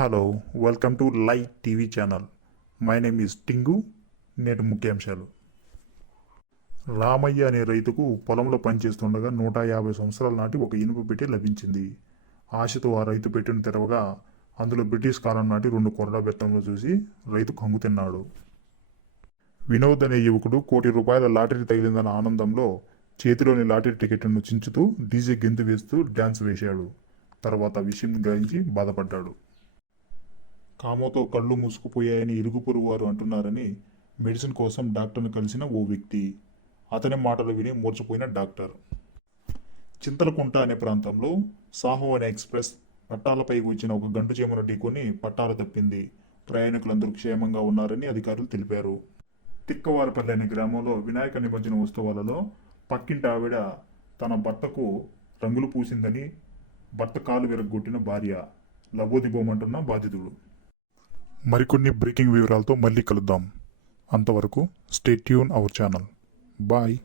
Hello, welcome to light TV channel. My name is Tingu. నేటి ముఖ్యాంశాలు. రామయ్య అనే రైతుకు పొలంలో పనిచేస్తుండగా 150 సంవత్సరాల నాటి ఒక ఇనుప పెట్టి లభించింది. ఆశతో ఆ రైతు పెట్టెను తెరవగా అందులో బ్రిటిష్ కాలం నాటి 2 కొరడా బెత్తంలో చూసి రైతు కంగు తిన్నాడు. వినోద్ అనే యువకుడు ₹1,00,00,000 లాటరీ తగిలిందన్న ఆనందంలో చేతిలోని లాటరీ టికెట్ను చించుతూ డీజే గెంతు వేస్తూ డ్యాన్స్ వేశాడు. తర్వాత విషయం గ్రహించి బాధపడ్డాడు. కామోతో కళ్ళు మూసుకుపోయాయని ఇరుగు పొరుగు వారు అంటున్నారని మెడిసిన్ కోసం డాక్టర్ను కలిసిన ఓ వ్యక్తి. అతని మాటలు విని మూర్చపోయిన డాక్టర్. చింతలకుంట అనే ప్రాంతంలో సాహో అనే ఎక్స్ప్రెస్ పట్టాలపైకి వచ్చిన ఒక గంటు చేమను ఢీకొని పట్టాలు తప్పింది. ప్రయాణికులందరూ క్షేమంగా ఉన్నారని అధికారులు తెలిపారు. తిక్కవారిపల్లి అనే గ్రామంలో వినాయక నిమజ్జన ఉత్సవాలలో పక్కింటి ఆవిడ తన భర్తకు రంగులు పూసిందని భర్త కాలు విరగ్గొట్టిన భార్య లబోదిబోమంటున్న బాధితుడు. మరికొన్ని బ్రేకింగ్ వివరాలతో మళ్ళీ కలుద్దాం. అంతవరకు stay tune our channel. Bye.